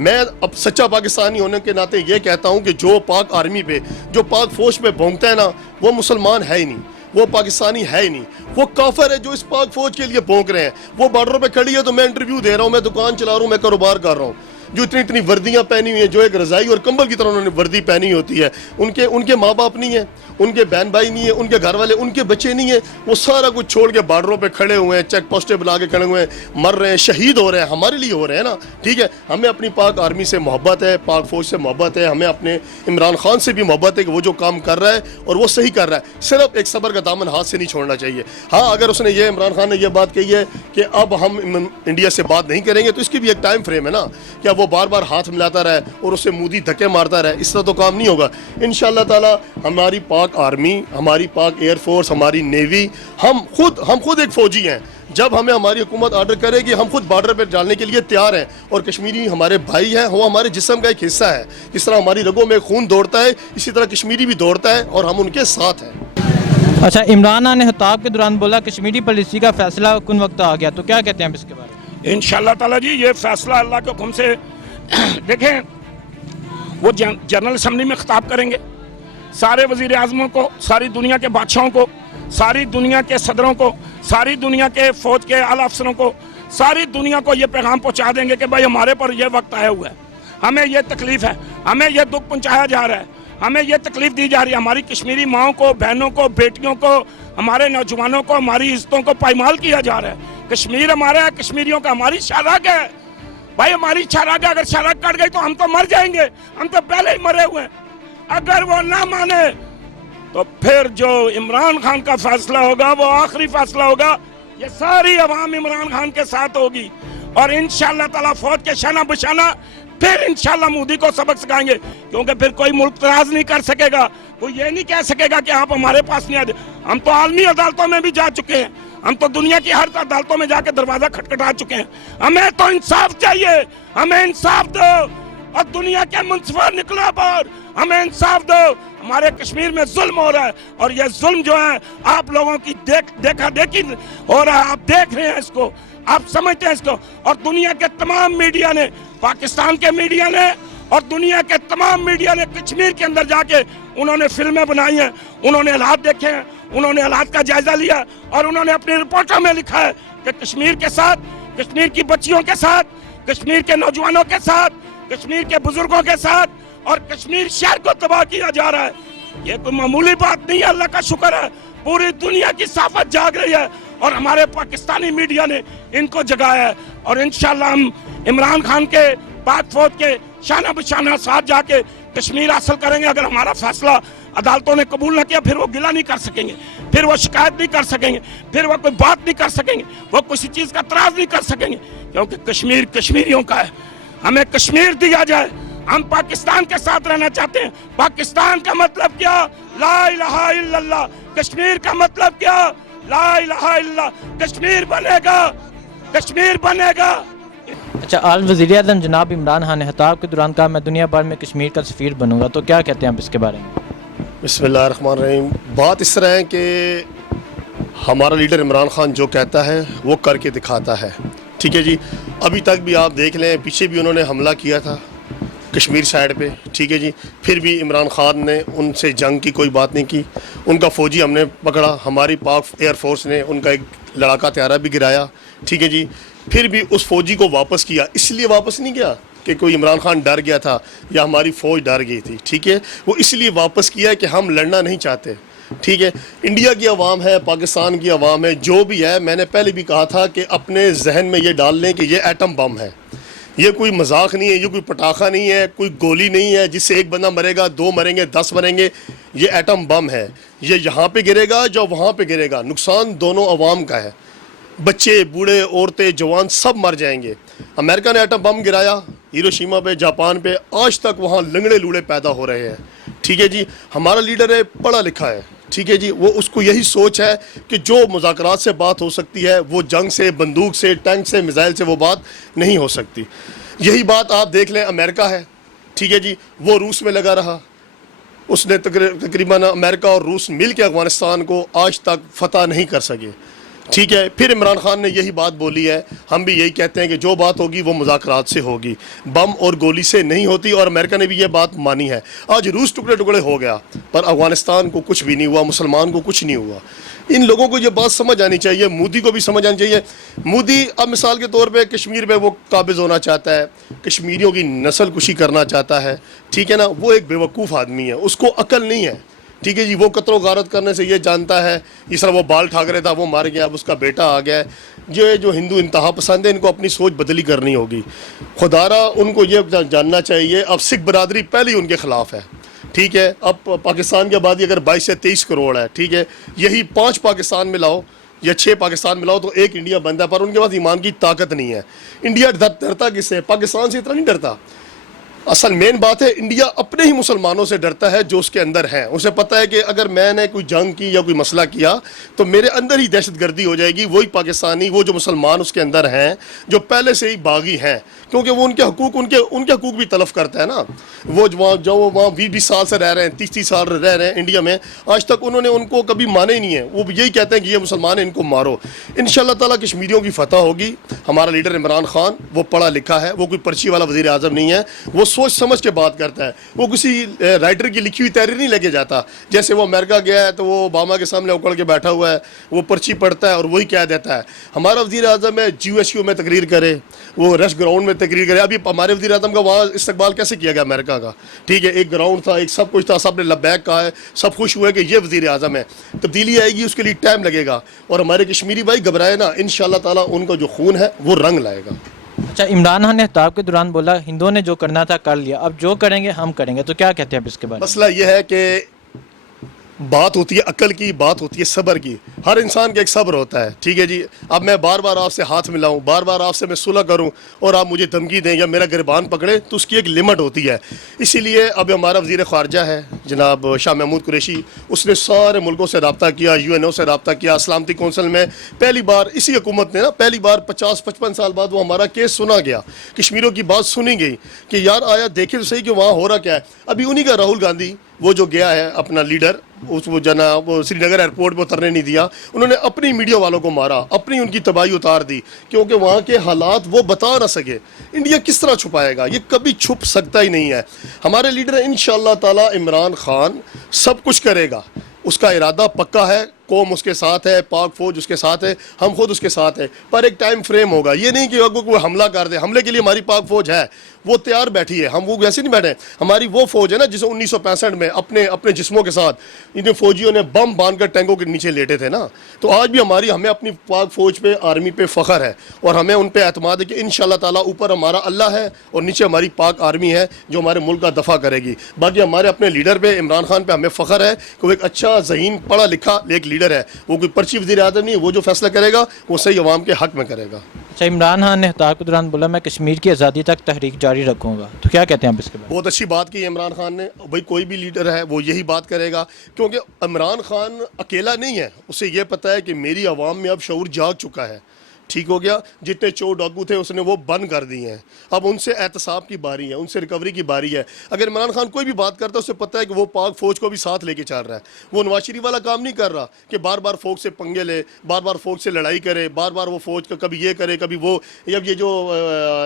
میں اب سچا پاکستانی ہونے کے ناطے یہ کہتا ہوں کہ جو پاک آرمی پہ، جو پاک فوج پہ بھونکتا ہے نا، وہ مسلمان ہے ہی نہیں، وہ پاکستانی ہے ہی نہیں، وہ کافر ہے جو اس پاک فوج کے لیے بھونک رہے ہیں۔ وہ بارڈر پہ کھڑی ہے تو میں انٹرویو دے رہا ہوں، میں دکان چلا رہا ہوں، میں کاروبار کر رہا ہوں، جو اتنی وردیاں پہنی ہوئی ہیں، جو ایک رضائی اور کمبل کی طرح انہوں نے وردی پہنی ہوتی ہے، ان کے ماں باپ نہیں ہیں، ان کے بہن بھائی نہیں ہیں، ان کے گھر والے، ان کے بچے نہیں ہیں، وہ سارا کچھ چھوڑ کے بارڈروں پہ کھڑے ہوئے ہیں، چیک پوسٹیں بنا کے کھڑے ہوئے ہیں، مر رہے ہیں، شہید ہو رہے ہیں، ہمارے لیے ہو رہے ہیں نا، ٹھیک ہے۔ ہمیں اپنی پاک آرمی سے محبت ہے، پاک فوج سے محبت ہے، ہمیں اپنے عمران خان سے بھی محبت ہے کہ وہ جو کام کر رہا ہے اور وہ صحیح کر رہا ہے، صرف ایک صبر کا دامن ہاتھ سے نہیں چھوڑنا چاہیے۔ ہاں اگر اس نے یہ، عمران خان نے یہ بات کہی ہے کہ اب ہم انڈیا سے بات نہیں کریں گے، تو اس کی بھی ایک ٹائم فریم ہے نا، کیا وہ بار بار ہاتھ ملاتا رہے اور اسے مودی دھکے مارتا رہے؟ اس طرح تو کام نہیں ہوگا۔ انشاءاللہ تعالی ہماری پاک آرمی، ہماری پاک ایئر فورس، ہماری نیوی، ہم خود ایک فوجی ہیں۔ جب ہمیں ہماری حکومت آرڈر کرے گی، ہم خود بارڈر پہ ڈالنے کے لیے تیار ہیں، اور کشمیری ہمارے بھائی ہیں، وہ ہمارے جسم کا ایک حصہ ہے۔ جس طرح ہماری رگوں میں خون دوڑتا ہے، اسی طرح کشمیری بھی دوڑتا ہے، اور ہم ان کے ساتھ ہیں۔ اچھا، عمران خان نے خطاب کے دوران بولا کشمیری پالیسی کا فیصلہ کن وقت آ گیا، تو کیا کہتے ہیں آپ اس کے بارے میں؟ انشاءاللہ تعالیٰ جی یہ فیصلہ اللہ کے حکم سے دیکھیں، وہ جنرل اسمبلی میں خطاب کریں گے، سارے وزیر اعظموں کو، ساری دنیا کے بادشاہوں کو، ساری دنیا کے صدروں کو، ساری دنیا کے فوج کے اعلیٰ افسروں کو، ساری دنیا کو یہ پیغام پہنچا دیں گے کہ بھائی ہمارے پر یہ وقت آیا ہوا ہے، ہمیں یہ تکلیف ہے، ہمیں یہ دکھ پہنچایا جا رہا ہے، ہمیں یہ تکلیف دی جا رہی ہے، ہماری کشمیری ماؤں کو، بہنوں کو، بیٹیوں کو، ہمارے نوجوانوں کو، ہماری عزتوں کو پائمال کیا جا رہا ہے۔ کشمیر ہمارا ہے، کشمیریوں کا ہماری شہراگ ہے بھائی، ہماری شہراگ ہے۔ اگر شہراگ کٹ گئی تو ہم تو مر جائیں گے، ہم تو پہلے ہی مرے ہوئے ہیں۔ اگر وہ نہ مانے تو پھر جو عمران خان کا فیصلہ ہوگا وہ آخری فیصلہ ہوگا، یہ ساری عوام عمران خان کے ساتھ ہوگی، اور انشاءاللہ تعالیٰ فوج کے شانہ بشانہ پھر انشاءاللہ مودی کو سبق سکھائیں گے، کیونکہ پھر کوئی ملک تراز نہیں کر سکے گا، کوئی یہ نہیں کہہ سکے گا کہ آپ ہمارے پاس نہیں آتے۔ ہم تو عالمی عدالتوں میں بھی جا چکے ہیں، ہم تو دنیا کی ہر عدالتوں میں جا کے دروازہ کھٹکھٹا چکے ہیں۔ ہمیں تو انصاف چاہیے، ہمیں انصاف دو، اور دنیا کے منصفہ نکلا باہر، ہمیں انصاف دو۔ ہمارے کشمیر میں ظلم ہو رہا ہے، اور یہ ظلم جو ہے آپ لوگوں کی دیکھا دیکھی ہو رہا ہے، آپ دیکھ رہے ہیں اس کو، آپ سمجھتے ہیں اس کو، اور دنیا کے تمام میڈیا نے، پاکستان کے میڈیا نے اور دنیا کے تمام میڈیا نے کشمیر کے اندر جا کے انہوں نے فلمیں بنائی ہیں، انہوں نے حالات دیکھے ہیں، انہوں نے حالات کا جائزہ لیا، اور انہوں نے اپنی رپورٹوں میں لکھا ہے کہ کشمیر کے ساتھ، کشمیر کی بچیوں کے ساتھ، کشمیر کے نوجوانوں کے ساتھ، کشمیر کے بزرگوں کے ساتھ، اور کشمیر شہر کو تباہ کیا جا رہا ہے۔ یہ کوئی معمولی بات نہیں ہے، اللہ کا شکر ہے پوری دنیا کی صحافت جاگ رہی ہے، اور ہمارے پاکستانی میڈیا نے ان کو جگایا ہے، اور انشاءاللہ ہم عمران خان کے، پاک فوج کے شانہ بشانہ ساتھ جا کے کشمیر حاصل کریں گے۔ اگر ہمارا فیصلہ عدالتوں نے قبول نہ کیا، پھر وہ گلہ نہیں کر سکیں گے، پھر وہ شکایت نہیں کر سکیں گے، پھر وہ کوئی بات نہیں کر سکیں گے، وہ کسی چیز کا اعتراض نہیں کر سکیں گے، کیونکہ کشمیر کشمیریوں کا ہے۔ ہمیں کشمیر دیا جائے، ہم پاکستان کے ساتھ رہنا چاہتے ہیں۔ پاکستان کا مطلب کیا؟ لا الہ الا اللہ۔ کشمیر کا مطلب کیا؟ لا الہ الا اللہ۔ کشمیر بنے گا، کشمیر بنے گا۔ اچھا، آل وزیر اعظم جناب عمران خان نے خطاب کے دوران کہا میں دنیا بھر میں کشمیر کا سفیر بنوں گا، تو کیا کہتے ہیں آپ اس کے بارے میں؟ بسم اللہ الرحمن الرحیم۔ بات اس طرح ہے کہ ہمارا لیڈر عمران خان جو کہتا ہے وہ کر کے دکھاتا ہے، ٹھیک ہے جی۔ ابھی تک بھی آپ دیکھ لیں، پیچھے بھی انہوں نے حملہ کیا تھا کشمیر سائڈ پہ، ٹھیک ہے جی، پھر بھی عمران خان نے ان سے جنگ کی کوئی بات نہیں کی، ان کا فوجی ہم نے پکڑا، ہماری پاک ایئر فورس نے ان کا ایک لڑاکا طیارہ بھی گرایا، ٹھیک ہے جی، پھر بھی اس فوجی کو واپس کیا۔ اس لیے واپس نہیں کیا کہ کوئی عمران خان ڈر گیا تھا یا ہماری فوج ڈر گئی تھی، ٹھیک ہے، وہ اس لیے واپس کیا کہ ہم لڑنا نہیں چاہتے، ٹھیک ہے۔ انڈیا کی عوام ہے، پاکستان کی عوام ہے، جو بھی ہے، میں نے پہلے بھی کہا تھا کہ اپنے ذہن میں یہ ڈال لیں کہ یہ ایٹم بم ہے، یہ کوئی مذاق نہیں ہے، یہ کوئی پٹاخہ نہیں ہے، کوئی گولی نہیں ہے جس سے ایک بندہ مرے گا، 2 مریں گے، 10 مریں گے، یہ ایٹم بم ہے، یہ یہاں پہ گرے گا جو وہاں پہ گرے گا، نقصان دونوں عوام کا ہے، بچے، بوڑھے، عورتیں، جوان سب مر جائیں گے۔ امریکہ نے ایٹم بم گرایا ہیروشیما پہ، جاپان پہ، آج تک وہاں لنگڑے لوڑے پیدا ہو رہے ہیں، ٹھیک ہے جی۔ ہمارا لیڈر ہے، پڑھا لکھا ہے، ٹھیک ہے جی، وہ اس کو یہی سوچ ہے کہ جو مذاکرات سے بات ہو سکتی ہے وہ جنگ سے، بندوق سے، ٹینک سے، میزائل سے وہ بات نہیں ہو سکتی۔ یہی بات آپ دیکھ لیں، امریکہ ہے، ٹھیک ہے جی، وہ روس میں لگا رہا، اس نے تقریباً امریکہ اور روس مل کے افغانستان کو آج تک فتح نہیں کر سکے، ٹھیک ہے. پھر عمران خان نے یہی بات بولی ہے, ہم بھی یہی کہتے ہیں کہ جو بات ہوگی وہ مذاکرات سے ہوگی, بم اور گولی سے نہیں ہوتی, اور امریکہ نے بھی یہ بات مانی ہے. آج روس ٹکڑے ٹکڑے ہو گیا پر افغانستان کو کچھ بھی نہیں ہوا, مسلمان کو کچھ نہیں ہوا. ان لوگوں کو یہ بات سمجھ آنی چاہیے, مودی کو بھی سمجھ آنی چاہیے. مودی اب مثال کے طور پہ کشمیر میں وہ قابض ہونا چاہتا ہے, کشمیریوں کی نسل کشی کرنا چاہتا ہے, ٹھیک ہے نا. وہ ایک بیوقوف آدمی ہے, اس کو عقل نہیں ہے, ٹھیک ہے جی. وہ قتل و غارت کرنے سے یہ جانتا ہے, اس طرح وہ بال ٹھاکرے تھا وہ مار گیا, اب اس کا بیٹا آ گیا ہے. جو ہندو انتہا پسند ہے, ان کو اپنی سوچ بدلی کرنی ہوگی. خدا را ان کو یہ جاننا چاہیے اب سکھ برادری پہلے ہی ان کے خلاف ہے, ٹھیک ہے. اب پاکستان کی آبادی اگر 22 سے 23 کروڑ ہے, ٹھیک ہے, یہی 5 پاکستان میں لاؤ یا 6 پاکستان میں لاؤ تو ایک انڈیا بنتا ہے, پر ان کے پاس ایمان کی طاقت نہیں ہے. انڈیا ڈرتا کس سے؟ پاکستان سے اتنا نہیں ڈرتا. اصل مین بات ہے انڈیا اپنے ہی مسلمانوں سے ڈرتا ہے جو اس کے اندر ہیں. اسے پتہ ہے کہ اگر میں نے کوئی جنگ کی یا کوئی مسئلہ کیا تو میرے اندر ہی دہشت گردی ہو جائے گی. وہی پاکستانی, وہ جو مسلمان اس کے اندر ہیں جو پہلے سے ہی باغی ہیں, کیونکہ وہ ان کے حقوق بھی تلف کرتا ہے نا. وہ جو وہاں 20 سال سے رہ رہے ہیں, 30 سال رہ رہے ہیں انڈیا میں, آج تک انہوں نے ان کو کبھی مانے ہی نہیں ہے. وہ یہی کہتے ہیں کہ یہ مسلمان ہیں, ان کو مارو. انشاءاللہ تعالیٰ کشمیریوں کی فتح ہوگی. ہمارا لیڈر عمران خان وہ پڑھا لکھا ہے, وہ کوئی پرچی والا وزیر اعظم نہیں ہے. وہ سوچ سمجھ کے بات کرتا ہے, وہ کسی رائٹر کی لکھی ہوئی تحریر نہیں لے کے جاتا. جیسے وہ امریکہ گیا ہے تو وہ اوباما کے سامنے اکڑ کے بیٹھا ہوا ہے, وہ پرچی پڑھتا ہے اور وہی کہہ دیتا ہے. ہمارا وزیر اعظم ہے GSU میں تقریر کرے, وہ رش گراؤنڈ میں تقریر کرے. ابھی ہمارے وزیر اعظم کا وہاں استقبال کیسے کیا گیا امریکہ کا, ٹھیک ہے, ایک گراؤنڈ تھا, ایک سب کچھ تھا, سب نے لبیک کہا ہے, سب خوش ہوئے کہ یہ وزیر اعظم ہے. تبدیلی آئے گی, اس کے لیے ٹائم لگے گا, اور ہمارے کشمیری بھائی گھبرائے نا, انشاءاللہ تعالیٰ ان کا جو خون ہے وہ رنگ لائے گا. اچھا, عمران خان نے خطاب کے دوران بولا ہندوؤں نے جو کرنا تھا کر لیا, اب جو کریں گے ہم کریں گے, تو کیا کہتے ہیں اب اس کے بارے میں؟ مسئلہ یہ ہے کہ بات ہوتی ہے عقل کی, بات ہوتی ہے صبر کی. ہر انسان کا ایک صبر ہوتا ہے, ٹھیک ہے جی. اب میں بار بار آپ سے ہاتھ ملاؤں, بار بار آپ سے میں صلح کروں اور آپ مجھے دھمکی دیں یا میرا گریبان پکڑیں, تو اس کی ایک لمٹ ہوتی ہے. اسی لیے اب ہمارا وزیر خارجہ ہے جناب شاہ محمود قریشی, اس نے سارے ملکوں سے رابطہ کیا, UNO سے رابطہ کیا, سلامتی کونسل میں پہلی بار اسی حکومت نے نا, پہلی بار 50-55 سال بعد وہ ہمارا کیس سنا گیا, کشمیریوں کی بات سنی گئی کہ یار آیا دیکھیں تو صحیح کہ وہاں ہو رہا کیا ہے. ابھی انہی کا راہل گاندھی وہ جو گیا ہے اپنا لیڈر, اس وہ جناب وہ سری نگر ایئرپورٹ پہ اترنے نہیں دیا, انہوں نے اپنی میڈیا والوں کو مارا, اپنی ان کی تباہی اتار دی, کیونکہ وہاں کے حالات وہ بتا نہ سکے. انڈیا کس طرح چھپائے گا, یہ کبھی چھپ سکتا ہی نہیں ہے. ہمارے لیڈر انشاءاللہ تعالی عمران خان سب کچھ کرے گا, اس کا ارادہ پکا ہے, قوم اس کے ساتھ ہے, پاک فوج اس کے ساتھ ہے, ہم خود اس کے ساتھ ہیں, پر ایک ٹائم فریم ہوگا. یہ نہیں کہ اگر کوئی حملہ کر دے, حملے کے لیے ہماری پاک فوج ہے, وہ تیار بیٹھی ہے, ہم وہ ویسے نہیں بیٹھے. ہماری وہ فوج ہے نا جسے 1965 میں اپنے جسموں کے ساتھ ان فوجیوں نے بم باندھ کر ٹینکوں کے نیچے لیٹے تھے نا. تو آج بھی ہمیں اپنی پاک فوج پہ, آرمی پہ فخر ہے, اور ہمیں ان پہ اعتماد ہے کہ انشاءاللہ تعالیٰ اوپر ہمارا اللہ ہے اور نیچے ہماری پاک آرمی ہے جو ہمارے ملک کا دفاع کرے گی. باقی ہمارے اپنے لیڈر پہ عمران خان پہ ہمیں فخر ہے کہ وہ ایک اچھا ذہین پڑھا لکھا ایک لیڈر ہے. وہ کوئی پرچی وزیر اعظم نہیں ہے, وہ جو فیصلہ کرے گا وہ صحیح عوام کے حق میں کرے گا. اچھا, عمران خان نے خطاب کے دوران بولا میں کشمیر کی آزادی تک تحریک جاری رکھوں گا, تو کیا کہتے ہیں آپ اس کے بارے میں؟ بہت اچھی بات کی عمران خان نے. بھائی کوئی بھی لیڈر ہے وہ یہی بات کرے گا, کیونکہ عمران خان اکیلا نہیں ہے, اسے یہ پتہ ہے کہ میری عوام میں اب شعور جاگ چکا ہے, ٹھیک ہو گیا. جتنے چور ڈاکو تھے اس نے وہ بند کر دیے ہیں, اب ان سے احتساب کی باری ہے, ان سے ریکوری کی باری ہے. اگر عمران خان کوئی بھی بات کرتا ہے اسے پتہ ہے کہ وہ پاک فوج کو بھی ساتھ لے کے چل رہا ہے. وہ نواز شریف والا کام نہیں کر رہا کہ بار بار فوج سے پنگے لے, بار بار فوج سے لڑائی کرے, بار بار وہ فوج کا کبھی یہ کرے کبھی وہ. اب یہ جو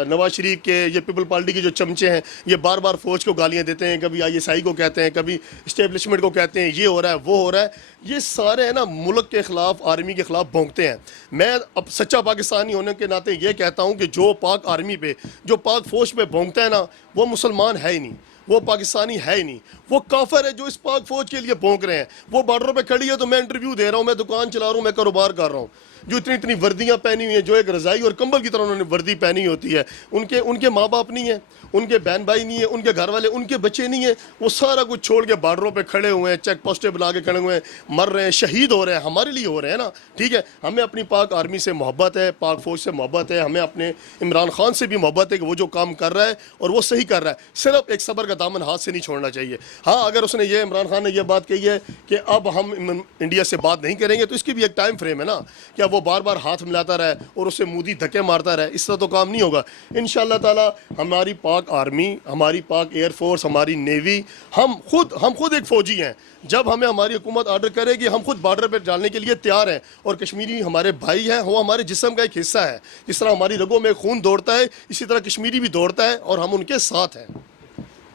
نواز شریف کے یہ پیپل پارٹی کے جو چمچے ہیں یہ بار بار فوج کو گالیاں دیتے ہیں, کبھی ISI کو کہتے ہیں, کبھی اسٹیبلشمنٹ کو کہتے ہیں یہ ہو رہا ہے وہ ہو رہا ہے. یہ سارے ہیں نا ملک کے خلاف, آرمی کے خلاف بھونکتے ہیں. میں اب سچا پاکستانی ہونے کے ناطے یہ کہتا ہوں کہ جو پاک آرمی پہ, جو پاک فوج پہ بھونکتا ہے نا, وہ مسلمان ہے ہی نہیں, وہ پاکستانی ہے ہی نہیں, وہ کافر ہے جو اس پاک فوج کے لیے بھونک رہے ہیں. وہ بارڈروں پہ کھڑی ہے تو میں انٹرویو دے رہا ہوں, میں دکان چلا رہا ہوں, میں کاروبار کر رہا ہوں. جو اتنی وردیاں پہنی ہوئی ہیں, جو ایک رضائی اور کمبل کی طرح انہوں نے وردی پہنی ہوتی ہے, ان کے ماں باپ نہیں ہیں, ان کے بہن بھائی نہیں ہیں, ان کے گھر والے, ان کے بچے نہیں ہیں. وہ سارا کچھ چھوڑ کے بارڈروں پہ کھڑے ہوئے ہیں, چیک پوسٹیں بنا کے کھڑے ہوئے ہیں, مر رہے ہیں, شہید ہو رہے ہیں, ہمارے لیے ہو رہے ہیں نا. ٹھیک ہے, ہمیں اپنی پاک آرمی سے محبت ہے, پاک فوج سے محبت ہے, ہمیں اپنے عمران خان سے بھی محبت ہے کہ وہ جو کام کر رہا ہے اور وہ صحیح کر رہا ہے. صرف ایک صبر کا کا دامن ہاتھ سے نہیں چھوڑنا چاہیے. ہاں اگر اس نے یہ عمران خان نے یہ بات کہی ہے کہ اب ہم انڈیا سے بات نہیں کریں گے تو اس کی بھی ایک ٹائم فریم ہے نا, کیا وہ بار بار ہاتھ ملاتا رہے اور اسے مودی دھکے مارتا رہے, اس طرح تو کام نہیں ہوگا. انشاءاللہ تعالی ہماری پاک آرمی, ہماری پاک ایئر فورس, ہماری نیوی, ہم خود ایک فوجی ہیں. جب ہمیں ہماری حکومت آرڈر کرے گی ہم خود بارڈر پہ جانے کے لیے تیار ہیں. اور کشمیری ہمارے بھائی ہیں, وہ ہمارے جسم کا ایک حصہ ہے. جس طرح ہماری رگوں میں خون دوڑتا ہے اسی طرح کشمیری بھی دوڑتا ہے اور ہم ان کے ساتھ ہیں.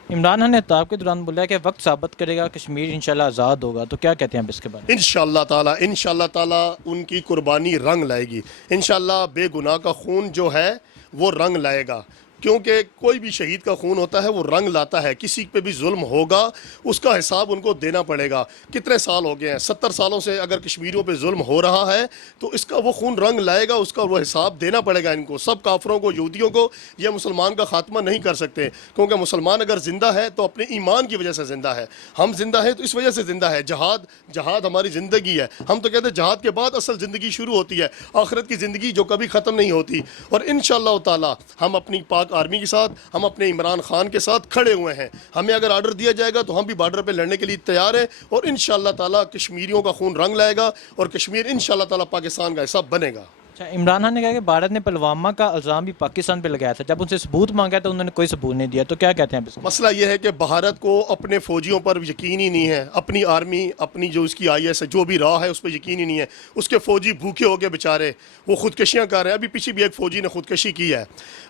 عمران خان نے خطاب کے دوران بولا کہ وقت ثابت کرے گا کشمیر انشاءاللہ آزاد ہوگا, تو کیا کہتے ہیں آپ اس کے بارے میں؟ انشاءاللہ تعالی ان کی قربانی رنگ لائے گی. انشاءاللہ بے گناہ کا خون جو ہے وہ رنگ لائے گا, کیونکہ کوئی بھی شہید کا خون ہوتا ہے وہ رنگ لاتا ہے. کسی پہ بھی ظلم ہوگا اس کا حساب ان کو دینا پڑے گا. کتنے سال ہو گئے ہیں, 70 سالوں سے اگر کشمیریوں پہ ظلم ہو رہا ہے تو اس کا وہ خون رنگ لائے گا, اس کا وہ حساب دینا پڑے گا ان کو. سب کافروں کو, یہودیوں کو. یہ مسلمان کا خاتمہ نہیں کر سکتے, کیونکہ مسلمان اگر زندہ ہے تو اپنے ایمان کی وجہ سے زندہ ہے. ہم زندہ ہیں تو اس وجہ سے زندہ ہے. جہاد ہماری زندگی ہے. ہم تو کہتے ہیں جہاد کے بعد اصل زندگی شروع ہوتی ہے, آخرت کی زندگی جو کبھی ختم نہیں ہوتی. اور انشاءاللہ تعالی ہم اپنی پاک آرمی کے ساتھ, ہم اپنے عمران خان کے ساتھ کھڑے ہوئے ہیں. ہمیں اگر آرڈر دیا جائے گا تو ہم بھی بارڈر پہ لڑنے کے لیے تیار ہیں. اور انشاءاللہ تعالی کشمیریوں کا خون رنگ لائے گا اور کشمیر انشاءاللہ تعالی پاکستان کا حصہ بنے گا. اچھا, عمران خان نے کہا کہ بھارت نے پلوامہ کا الزام بھی پاکستان پہ لگایا تھا, جب ان سے ثبوت مانگا تو انہوں نے کوئی ثبوت نہیں دیا, تو کیا کہتے ہیں آپ اس کو؟ مسئلہ یہ ہے کہ بھارت کو اپنے فوجیوں پر یقین ہی نہیں ہے. اپنی آرمی, اپنی جو اس کی IS ہے, جو بھی راہ ہے اس پہ یقین ہی نہیں ہے. اس کے فوجی بھوکے ہو گئے بیچارے, وہ خودکشیاں کر رہے ہیں. ابھی پیچھے بھی ایک فوجی نے خودکشی کی ہے.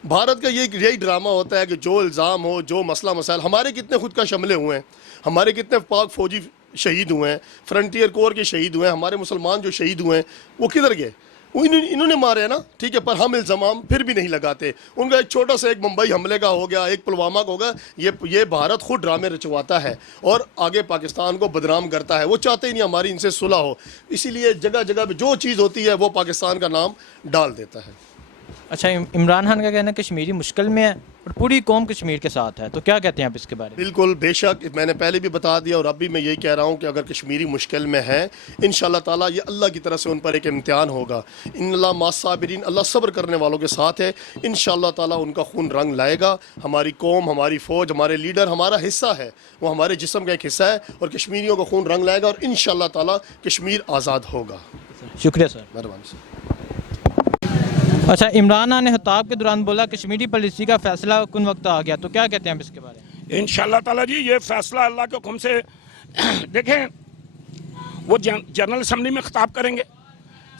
بھارت کا یہی ڈرامہ ہوتا ہے کہ جو الزام ہو, جو مسئلہ مسائل. ہمارے کتنے خود کا حملے ہوئے ہیں, ہمارے کتنے پاک فوجی شہید ہوئے ہیں, فرنٹیئر کور کے شہید ہوئے ہیں. ہمارے مسلمان جو شہید ہوئے ہیں وہ کدھر گئے؟ وہ انہوں نے مارے ہیں نا, ٹھیک ہے, پر ہم الزام پھر بھی نہیں لگاتے. ان کا ایک چھوٹا سا ایک ممبئی حملے کا ہو گیا, ایک پلوامہ کا ہوگا, یہ بھارت خود ڈرامے رچواتا ہے اور آگے پاکستان کو بدنام کرتا ہے. وہ چاہتے ہی نہیں ہماری ان سے صلح ہو, اسی لیے جگہ جگہ پہ جو چیز ہوتی ہے وہ پاکستان کا نام ڈال دیتا ہے. اچھا, عمران خان کا کہنا ہے کشمیری مشکل میں ہے اور پوری قوم کشمیر کے ساتھ ہے, تو کیا کہتے ہیں آپ اس کے بارے میں؟ بالکل, بے شک, میں نے پہلے بھی بتا دیا اور اب بھی میں یہی کہہ رہا ہوں کہ اگر کشمیری مشکل میں ہے انشاءاللہ تعالیٰ یہ اللہ کی طرف سے ان پر ایک امتحان ہوگا. ان اللہ مع الصابرین, اللہ صبر کرنے والوں کے ساتھ ہے. انشاءاللہ تعالیٰ ان کا خون رنگ لائے گا. ہماری قوم, ہماری فوج, ہمارے لیڈر ہمارا حصہ ہے, وہ ہمارے جسم کا ایک حصہ ہے اور کشمیریوں کا خون رنگ لائے گا اور انشاءاللہ تعالیٰ کشمیر آزاد ہوگا. شکریہ سر. مہربانی سر. اچھا, عمران خان نے خطاب کے دوران بولا کشمیری پالیسی کا فیصلہ کن وقت آ گیا, تو کیا کہتے ہیں آپ اس کے بارے میں؟ انشاءاللہ تعالی جی یہ فیصلہ اللہ کے حکم سے دیکھیں, وہ جنرل اسمبلی میں خطاب کریں گے.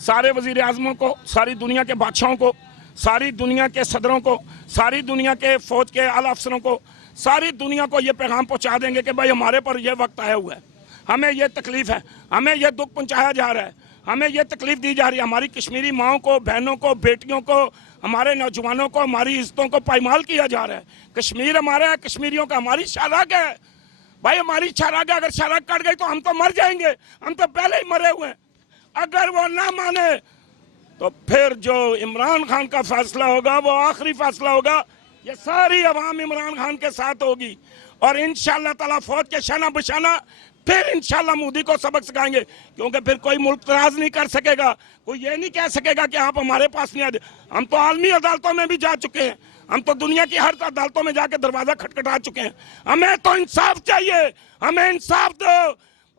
سارے وزیر اعظموں کو, ساری دنیا کے بادشاہوں کو, ساری دنیا کے صدروں کو, ساری دنیا کے فوج کے اعلیٰ افسروں کو, ساری دنیا کو یہ پیغام پہنچا دیں گے کہ بھائی ہمارے پر یہ وقت آیا ہوا ہے, ہمیں یہ تکلیف ہے, ہمیں یہ دکھ پہنچایا جا رہا ہے, ہمیں یہ تکلیف دی جا رہی ہے. ہماری کشمیری ماؤں کو, بہنوں کو, بیٹیوں کو, ہمارے نوجوانوں کو, ہماری عزتوں کو پائمال کیا جا رہا ہے. کشمیر ہمارا ہے, کشمیریوں کا, ہماری شاہراگ ہے بھائی, ہماری شاہراگ ہے. اگر شاہراگ کٹ گئی تو ہم تو مر جائیں گے, ہم تو پہلے ہی مرے ہوئے ہیں. اگر وہ نہ مانے تو پھر جو عمران خان کا فیصلہ ہوگا وہ آخری فیصلہ ہوگا. یہ ساری عوام عمران خان کے ساتھ ہوگی اور انشاءاللہ تعالیٰ فوج کے شانہ بشانہ پھر انشاءاللہ مودی کو سبق سکھائیں گے. کیونکہ پھر کوئی ملک تراز نہیں کر سکے گا, کوئی یہ نہیں کہہ سکے گا کہ آپ ہمارے پاس نہیں آتے. ہم تو عالمی عدالتوں میں بھی جا چکے ہیں, ہم تو دنیا کی ہر عدالتوں میں جا کے دروازہ کھٹکھٹا چکے ہیں. ہمیں تو انصاف چاہیے, ہمیں انصاف دو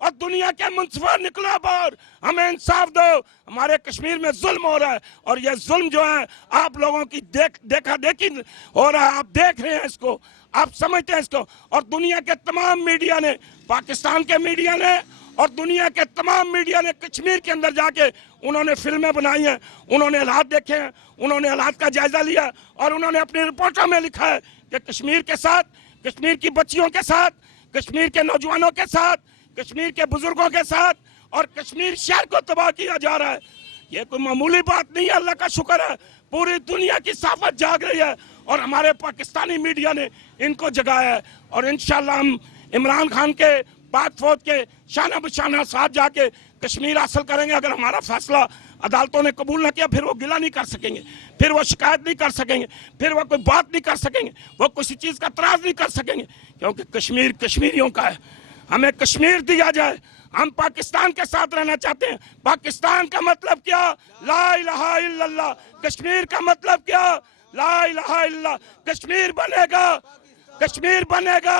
اور دنیا کے منصفہ نکلو باہر, ہمیں انصاف دو. ہمارے کشمیر میں ظلم ہو رہا ہے اور یہ ظلم جو ہے آپ لوگوں کی دیکھا دیکھی ہو رہا ہے, آپ دیکھ رہے ہیں اس کو, آپ سمجھتے ہیں اس کو. اور دنیا کے تمام میڈیا نے, پاکستان کے میڈیا نے اور دنیا کے تمام میڈیا نے کشمیر کے اندر جا کے انہوں نے فلمیں بنائی ہیں, انہوں نے حالات دیکھے ہیں, انہوں نے حالات کا جائزہ لیا اور انہوں نے اپنی رپورٹوں میں لکھا ہے کہ کشمیر کے ساتھ, کشمیر کی بچیوں کے ساتھ, کشمیر کے نوجوانوں کے ساتھ, کشمیر کے بزرگوں کے ساتھ اور کشمیر شہر کو تباہ کیا جا رہا ہے. یہ کوئی معمولی بات نہیں ہے, اللہ کا شکر ہے پوری دنیا کی صحافت جاگ رہی ہے اور ہمارے پاکستانی میڈیا نے ان کو جگایا ہے. اور انشاءاللہ ہم عمران خان کے, پاک فوج کے شانہ بشانہ ساتھ جا کے کشمیر حاصل کریں گے. اگر ہمارا فیصلہ عدالتوں نے قبول نہ کیا پھر وہ گلہ نہیں کر سکیں گے, پھر وہ شکایت نہیں کر سکیں گے, پھر وہ کوئی بات نہیں کر سکیں گے, وہ کسی چیز کا اعتراض نہیں کر سکیں گے, کیونکہ کشمیر کشمیریوں کا ہے. ہمیں کشمیر دیا جائے, ہم پاکستان کے ساتھ رہنا چاہتے ہیں. پاکستان کا مطلب کیا؟ لا الہ الا اللہ. کشمیر کا مطلب کیا؟ لا الہ الا اللہ. کشمیر بنے گا, کشمیر بنے گا.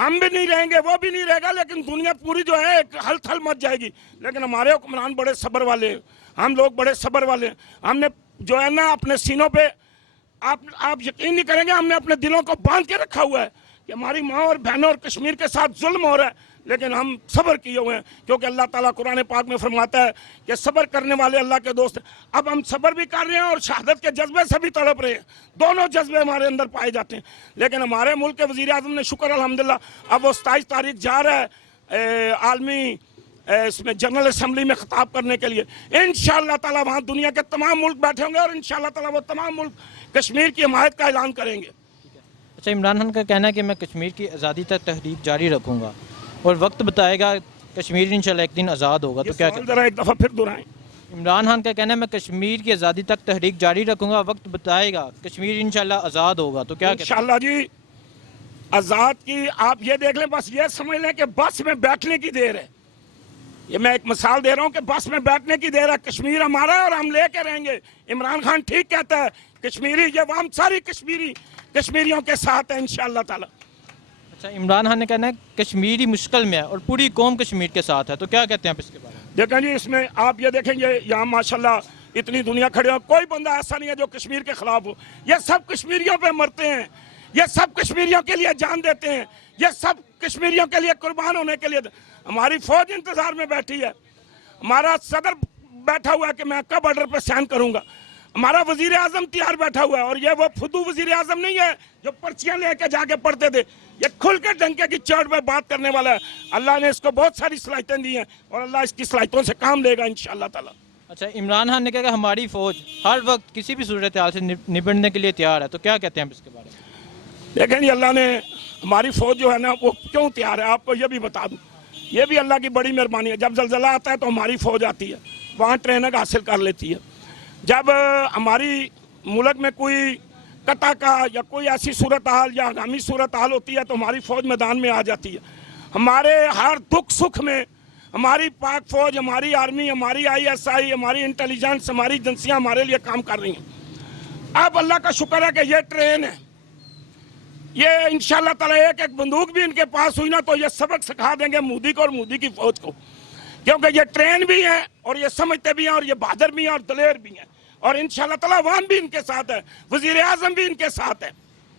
ہم بھی نہیں رہیں گے، وہ بھی نہیں رہے گا، لیکن دنیا پوری جو ہے ایک ہل تھل مچ جائے گی. لیکن ہمارے حکمران بڑے صبر والے ہیں، ہم لوگ بڑے صبر والے ہیں. ہم نے جو ہے نا اپنے سینوں پہ آپ یقین نہیں کریں گے، ہم نے اپنے دلوں کو باندھ کے رکھا ہوا ہے کہ ہماری ماں اور بہنوں اور کشمیر کے ساتھ ظلم ہو رہا ہے، لیکن ہم صبر کیے ہوئے ہیں کیونکہ اللہ تعالیٰ قرآن پاک میں فرماتا ہے کہ صبر کرنے والے اللہ کے دوست ہیں. اب ہم صبر بھی کر رہے ہیں اور شہادت کے جذبے سے بھی تڑپ رہے ہیں، دونوں جذبے ہمارے اندر پائے جاتے ہیں. لیکن ہمارے ملک کے وزیر اعظم نے شکر الحمدللہ اب وہ 27 تاریخ جا رہا ہے عالمی اس میں جنرل اسمبلی میں خطاب کرنے کے لیے. انشاءاللہ تعالیٰ وہاں دنیا کے تمام ملک بیٹھے ہوں گے اور انشاءاللہ تعالیٰ وہ تمام ملک کشمیر کی حمایت کا اعلان کریں گے. اچھا، عمران خان کا کہنا ہے کہ میں کشمیر کی آزادی تک تحریک جاری رکھوں گا اور وقت بتائے گا کشمیر انشاءاللہ ایک دن آزاد ہوگا، تو کیا یہ سوال ذرا ایک دفعہ پھر دہرائیں. عمران خان کا کہنا ہے میں کشمیر کی آزادی تک تحریک جاری رکھوں گا، وقت بتائے گا کشمیر انشاءاللہ آزاد ہوگا، تو کیا کہتے ہیں؟ انشاءاللہ جی آزاد کی آپ یہ دیکھ لیں، بس یہ سمجھ لیں کہ بس میں بیٹھنے کی دیر ہے. یہ میں ایک مثال دے رہا ہوں کہ بس میں بیٹھنے کی دیر ہے. کشمیر ہمارا ہے اور ہم لے کے رہیں گے. عمران خان ٹھیک کہتا ہے، کشمیری یہ ہم ساری کشمیریوں کے ساتھ ہیں انشاءاللہ تعالی. اچھا، عمران خان نے کہنا ہے کشمیری مشکل میں ہے اور پوری قوم کشمیر کے ساتھ ہے، تو کیا کہتے ہیں آپ اس کے بارے میں؟ دیکھیں جی، اس میں آپ یہ دیکھیں گے یہاں ماشاءاللہ اتنی دنیا کھڑے ہو، کوئی بندہ ایسا نہیں ہے جو کشمیر کے خلاف ہو. یہ سب کشمیریوں پہ مرتے ہیں، یہ سب کشمیریوں کے لیے جان دیتے ہیں، یہ سب کشمیریوں کے لیے قربان ہونے کے لیے. ہماری فوج انتظار میں بیٹھی ہے، ہمارا صدر بیٹھا ہوا ہے کہ میں کب آرڈر پہ سائن کروں گا، ہمارا وزیر اعظم تیار بیٹھا ہوا ہے. اور یہ وہ فدو وزیر اعظم نہیں ہے جو پرچیاں لے کے جا کے پڑھتے تھے، یہ کھل کے ڈنکے کی چوٹ پہ بات کرنے والا ہے. اللہ نے اس کو بہت ساری صلاحیتیں دی ہیں اور اللہ اس کی صلاحیتوں سے کام لے گا انشاءاللہ تعالی. اچھا، عمران خان نے کہا کہ ہماری فوج ہر وقت کسی بھی صورتحال سے نبٹنے کے لیے تیار ہے، تو کیا کہتے ہیں آپ اس کے بارے میں؟ لیکن جی اللہ نے ہماری فوج جو ہے نا وہ کیوں تیار ہے آپ کو یہ بھی بتا دوں. یہ بھی اللہ کی بڑی مہربانی ہے. جب زلزلہ آتا ہے تو ہماری فوج آتی ہے، وہاں ٹریننگ حاصل کر لیتی ہے. جب ہماری ملک میں کوئی قطع کا یا کوئی ایسی صورتحال یا ہنگامی صورتحال ہوتی ہے تو ہماری فوج میدان میں آ جاتی ہے. ہمارے ہر دکھ سکھ میں ہماری پاک فوج، ہماری آرمی، ہماری ISI، ہماری انٹیلیجنس، ہماری ایجنسیاں ہمارے لیے کام کر رہی ہیں. اب اللہ کا شکر ہے کہ یہ ٹرین ہے، یہ انشاءاللہ تعالیٰ ایک ایک بندوق بھی ان کے پاس ہوئی نا تو یہ سبق سکھا دیں گے مودی کو اور مودی کی فوج کو، کیونکہ یہ ٹرین بھی ہے اور یہ سمجھتے بھی ہیں اور یہ بہادر بھی ہیں اور دلیر بھی ہیں. اور انشاءاللہ تعالیٰ عوام بھی ان کے ساتھ ہے، وزیر اعظم بھی ان کے ساتھ ہے.